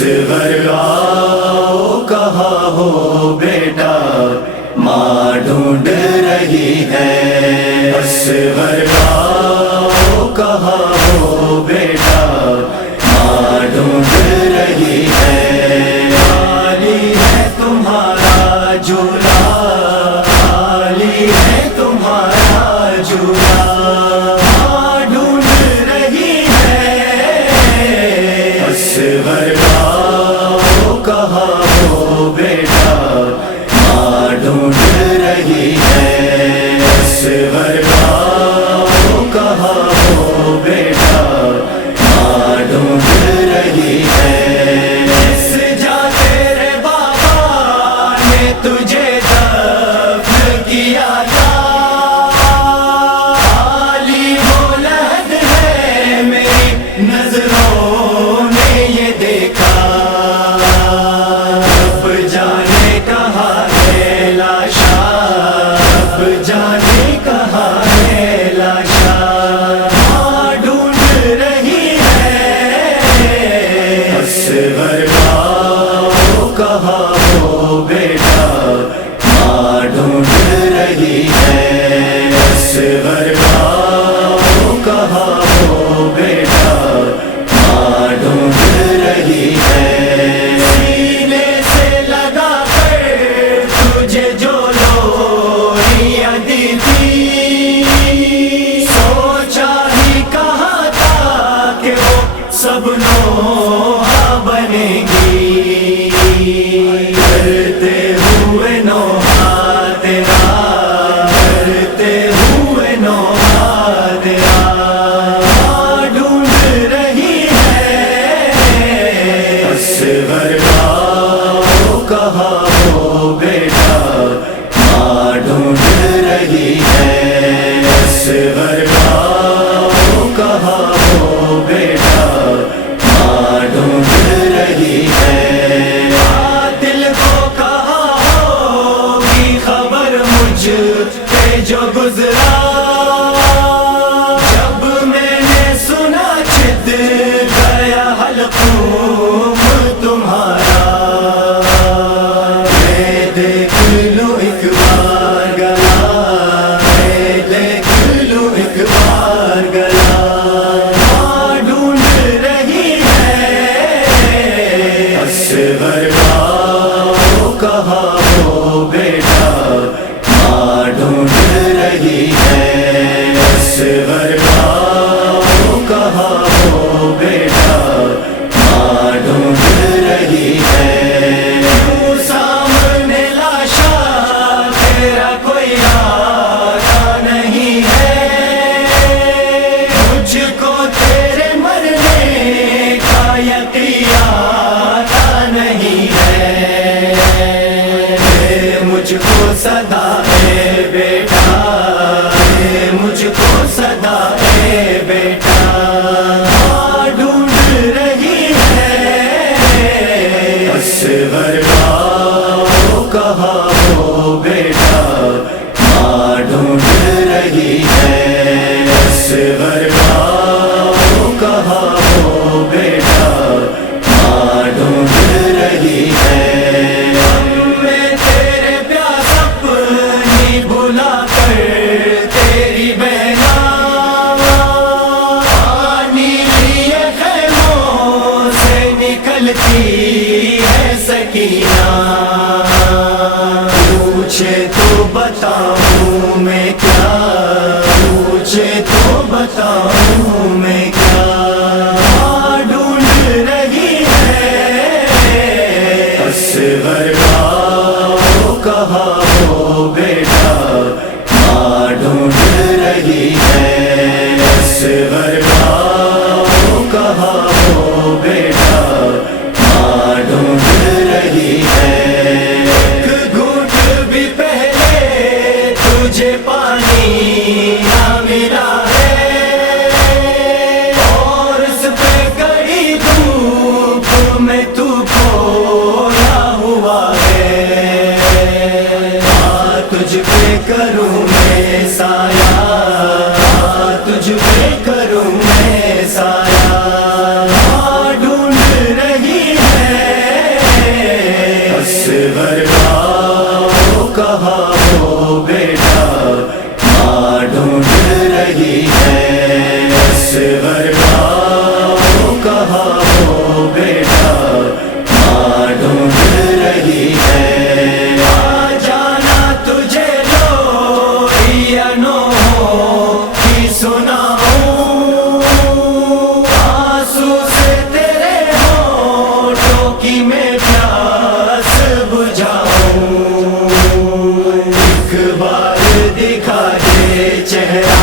اصغر آؤ کہاں ہو بیٹا ماں ڈھونڈ رہی ہے، اصغر آؤ کہاں ہو بیٹا ماں ڈھونڈ رہی ہے، خالی ہے تمہارا جھولا، خالی ہے تمہارا جھولا، ماں ڈھونڈ رہی ہے، اصغر آؤ کہاں ہو بیٹا ماں ڈھونڈ رہی ہے، اصغر آؤ کہاں ہو بیٹا ماں ڈھونڈ رہی ہے، اس جا تیرے بابا نے تجھے دفن کیا تھا، خالی وہ لحد ہے میری نظروں نے یہ دیکھا، اب جانے کہاں ہے لاشا، اب جانے کہاں ہے لاشا، ماں ڈھونڈ رہی ہے، اصغر آؤ کہاں ہو بیٹا ماں ڈھونڈ رہی ہے، اصغر آؤ کہاں ہو بیٹا ماں ڈھونڈ رہی ہے، سینے سے لگا کر تجھے جو لوریاں دی تھی، سوچا ہی کہاں تھا کہ وہ سب نوحہ بنے گی، کرتے ہوئے نوحہ تیرا، کرتے ہوئے نوحہ تیرا، ماں ڈھونڈ رہی ہے، اصغر آؤ کہاں ہو بیٹا ماں ڈھونڈ رہی ہے، اصغر آؤ کہاں ہو بیٹا ماں ڈھونڈ رہی ہے، دل کو کہاں ہوگی خبر مجھ پہ جو گزرا، جب میں نے سنا چھت گیا حلقوم تمہارا، میں دیکھ لوں ایک بار گلا، میں دیکھ لوں ایک بار گلا، ماں ڈھونڈ رہی ہے، اصغر آؤ کہاں ہو بیٹا ماں ڈھونڈ رہی ہے، اصغر آؤ کہاں ہو بیٹا ماں ڈھونڈ رہی ہے، کیوں سامنے لاشا تیرا کوئی آتا نہیں ہے، مجھ کو تیرے مرنے کا یقین آتا نہیں ہے، مجھ کو صدا ہے بیٹا، مجھ کو صدا ہے بیٹا، ماں ڈھونڈ رہی ہے، اصغر آؤ کہاں ہو بیٹا ماں ڈھونڈ رہی ہے، اصغر آؤ کہاں ہو بیٹا ماں ڈھونڈ رہی ہے، میں تیرے پیاس اپنی بھلا کر تیری بہنا، پانی لیے خیموں سے نکلتی ہے سکینہ، پوچھے تو بتاؤں میں کیا، پوچھے تو بتاؤں میں کیا، ماں ڈھونڈ رہی ہے، اصغر آؤ کہاں ہو بیٹا ماں ڈھونڈ رہی ہے، اصغر آؤ کہاں ہو بیٹا ماں ڈھونڈ رہی ہے، ایک گھونٹ بھی پہلے تجھے پانی نہ ملا ہے، اور اس پہ کڑی دھوپ میں تو کھویا ہوا ہے، تجھ پہ کروں میں سایہ، تجھ پہ کروں میں سایہ، ڈھونڈ رہی ہے دکھا دے چہرہ